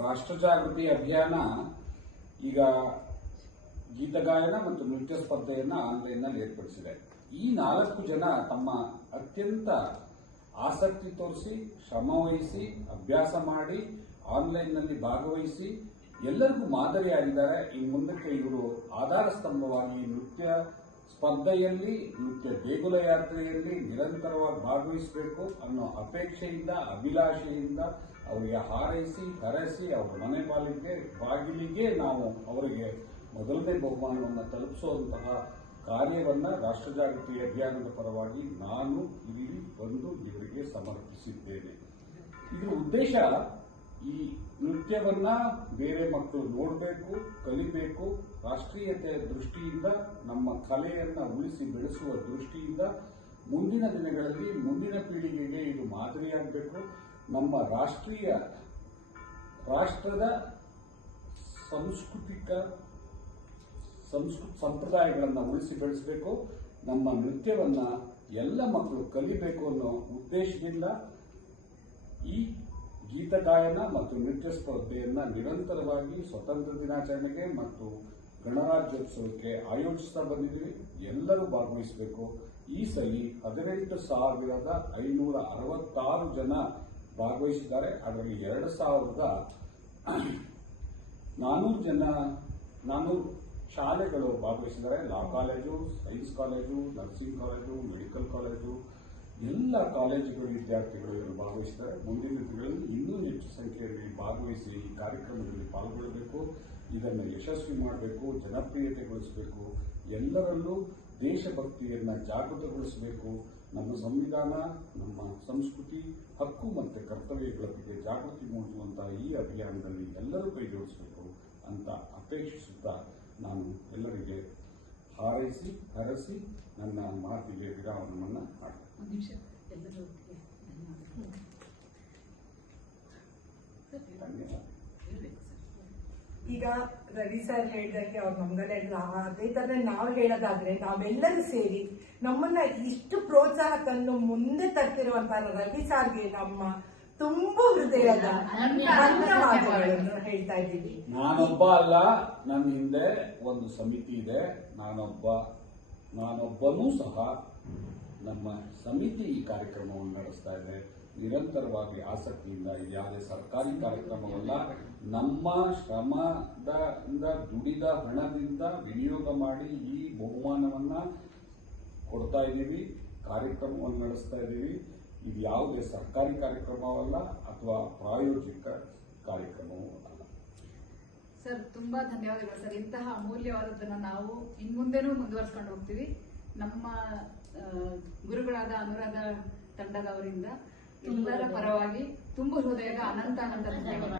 ರಾಷ್ಟ್ರ ಜಾಗೃತಿ ಅಭಿಯಾನ ಈಗ ಗೀತಗಾಯನ ಮತ್ತು ನೃತ್ಯ ಸ್ಪರ್ಧೆಯನ್ನ ಆನ್ಲೈನ್ನಲ್ಲಿ ಏರ್ಪಡಿಸಿದೆ. ಈ 4 ಜನ ತಮ್ಮ ಅತ್ಯಂತ ಆಸಕ್ತಿ ತೋರಿಸಿ, ಶ್ರಮವಹಿಸಿ, ಅಭ್ಯಾಸ ಮಾಡಿ, ಆನ್ಲೈನ್ನಲ್ಲಿ ಭಾಗವಹಿಸಿ ಎಲ್ಲರಿಗೂ ಮಾದರಿಯಾಗಿದ್ದಾರೆ. ಇನ್ನು ಮುಂದಕ್ಕೆ ಇವರು ಆಧಾರ ಸ್ತಂಭವಾಗಿ ನೃತ್ಯ ಸ್ಪರ್ಧೆಯಲ್ಲಿ, ನೃತ್ಯ ದೇಗುಲ ಯಾತ್ರೆಯಲ್ಲಿ ನಿರಂತರವಾಗಿ ಭಾಗವಹಿಸಬೇಕು ಅನ್ನೋ ಅಪೇಕ್ಷೆಯಿಂದ, ಅಭಿಲಾಷೆಯಿಂದ ಅವರಿಗೆ ಹಾರೈಸಿ, ಹರಸಿ ಅವರ ಮನೆ ಬಾಗಿಲಿಗೆ ನಾವು ಅವರಿಗೆ ಮೊದಲನೇ ಬಹುಮಾನವನ್ನು ತಲುಪಿಸುವಂತಹ ಕಾರ್ಯವನ್ನ ರಾಷ್ಟ್ರ ಜಾಗೃತಿ ಅಭಿಯಾನದ ಪರವಾಗಿ ನಾನು ಇಲ್ಲಿ ಬಂದು ಇವರಿಗೆ ಸಮರ್ಪಿಸಿದ್ದೇನೆ. ಇದರ ಉದ್ದೇಶ ಈ ನೃತ್ಯವನ್ನ ಬೇರೆ ಮಕ್ಕಳು ನೋಡಬೇಕು, ಕಲಿಬೇಕು, ರಾಷ್ಟ್ರೀಯತೆಯ ದೃಷ್ಟಿಯಿಂದ ನಮ್ಮ ಕಲೆಯನ್ನ ಉಳಿಸಿ ಬೆಳೆಸುವ ದೃಷ್ಟಿಯಿಂದ ಮುಂದಿನ ದಿನಗಳಲ್ಲಿ ಮುಂದಿನ ಪೀಳಿಗೆಗೆ ಇದು ಮಾದರಿಯಾಗಬೇಕು. ನಮ್ಮ ರಾಷ್ಟ್ರದ ಸಂಪ್ರದಾಯಗಳನ್ನು ಉಳಿಸಿ ಬೆಳೆಸಬೇಕು. ನಮ್ಮ ನೃತ್ಯವನ್ನ ಎಲ್ಲ ಮಕ್ಕಳು ಕಲಿಬೇಕು ಅನ್ನೋ ಉದ್ದೇಶದಿಂದ ಈ ಗೀತಗಾಯನ ಮತ್ತು ನೃತ್ಯ ಸ್ಪರ್ಧೆಯನ್ನ ನಿರಂತರವಾಗಿ ಸ್ವತಂತ್ರ ದಿನಾಚರಣೆಗೆ ಮತ್ತು ಗಣರಾಜ್ಯೋತ್ಸವಕ್ಕೆ ಆಯೋಜಿಸ್ತಾ ಬಂದಿದ್ದೀವಿ. ಎಲ್ಲರೂ ಭಾಗವಹಿಸಬೇಕು. ಈ ಸಲ 18,566 ಜನ ಭಾಗವಹಿಸಿದ್ದಾರೆ. ಅದರಲ್ಲಿ 2,400 ಶಾಲೆಗಳು ಭಾಗವಹಿಸಿದ್ದಾರೆ. Law college, science college, nursing college, medical college, ಎಲ್ಲ ಕಾಲೇಜುಗಳ ವಿದ್ಯಾರ್ಥಿಗಳು ಇವರು ಭಾಗವಹಿಸಿದ್ದಾರೆ. ಮುಂದಿನ ದಿನಗಳಲ್ಲಿ ಇನ್ನೂ ಹೆಚ್ಚು ಸಂಖ್ಯೆಯಲ್ಲಿ ಭಾಗವಹಿಸಿ ಈ ಕಾರ್ಯಕ್ರಮದಲ್ಲಿ ಪಾಲ್ಗೊಳ್ಳಬೇಕು. ಇದನ್ನು ಯಶಸ್ವಿ ಮಾಡಬೇಕು, ಜನಪ್ರಿಯತೆಗೊಳಿಸಬೇಕು, ಎಲ್ಲರಲ್ಲೂ ದೇಶಭಕ್ತಿಯನ್ನ ಜಾಗೃತಗೊಳಿಸಬೇಕು. ನಮ್ಮ ಸಂವಿಧಾನ, ನಮ್ಮ ಸಂಸ್ಕೃತಿ, ಹಕ್ಕು ಮತ್ತು ಕರ್ತವ್ಯಗಳ ಬಗ್ಗೆ ಜಾಗೃತಿ ಮೂಡಿಸುವಂತಹ ಈ ಅಭಿಯಾನದಲ್ಲಿ ಎಲ್ಲರೂ ಕೈ ಜೋಡಿಸಬೇಕು ಅಂತ ಅಪೇಕ್ಷಿಸುತ್ತಾ ನಾನು ಎಲ್ಲರಿಗೆ ಹಾರೈಸಿ, ಹರಸಿ ನನ್ನ ಮಾತಿಗೆ ವಿರಾಮವನ್ನು ಮಾಡ್ತೇನೆ. ಈಗ ರವಿ ಸರ್ ಹೇಳಿದಕ್ಕೆ ಅವ್ರ ನಮ್ಗೆಲ್ಲ ಅದೇ ತರ ನಾವು ಹೇಳೋದಾದ್ರೆ ನಾವೆಲ್ಲರೂ ಸೇರಿ ನಮ್ಮನ್ನ ಇಷ್ಟು ಪ್ರೋತ್ಸಾಹ ತಂದು ಮುಂದೆ ತರ್ತಿರುವಂತಹ ರವಿ ಸರ್ಗೆ ನಮ್ಮ ತುಂಬಾ ಹೃದಯದ ಧನ್ಯವಾದಗಳನ್ನು ಹೇಳ್ತಾ ಇದ್ದೀವಿ. ನಾನೊಬ್ಬ ಅಲ್ಲ, ನನ್ನ ಹಿಂದೆ ಒಂದು ಸಮಿತಿ ಇದೆ. ನಾನೊಬ್ಬನೂ ಸಹ ನಮ್ಮ ಸಮಿತಿ ಈ ಕಾರ್ಯಕ್ರಮವನ್ನು ನಡೆಸ್ತಾ ಇದೆ. ನಿರಂತರವಾಗಿ ಆಸಕ್ತಿಯಿಂದ, ಇದು ಯಾವುದೇ ಸರ್ಕಾರಿ ಕಾರ್ಯಕ್ರಮವಲ್ಲ, ನಮ್ಮ ಶ್ರಮದಿಂದ ದುಡಿದ ಹಣದಿಂದ ವಿನಿಯೋಗ ಮಾಡಿ ಈ ಬಹುಮಾನವನ್ನ ಕೊಡ್ತಾ ಇದ್ದೀವಿ, ಕಾರ್ಯಕ್ರಮವನ್ನು ನಡೆಸ್ತಾ ಇದ್ದೀವಿ. ಇದು ಯಾವುದೇ ಸರ್ಕಾರಿ ಕಾರ್ಯಕ್ರಮವಲ್ಲ ಅಥವಾ ಪ್ರಾಯೋಜಿಕ ಕಾರ್ಯಕ್ರಮವೂ ಅಲ್ಲ. ಸರ್, ತುಂಬಾ ಧನ್ಯವಾದಗಳು ಸರ್. ಇಂತಹ ಅಮೂಲ್ಯವಾದದ್ದನ್ನು ನಾವು ಇನ್ಮುಂದೆನೂ ಮುಂದುವರಿಸ್ಕೊಂಡು ಹೋಗ್ತೀವಿ. ನಮ್ಮ ಗುರುಗಳಾದ ಅನುರಾಧ ತಂಡದವರಿಂದ ಎಲ್ಲರ ಪರವಾಗಿ ತುಂಬ ಹೃದಯದ ಅನಂತ ಧನ್ಯವಾದ.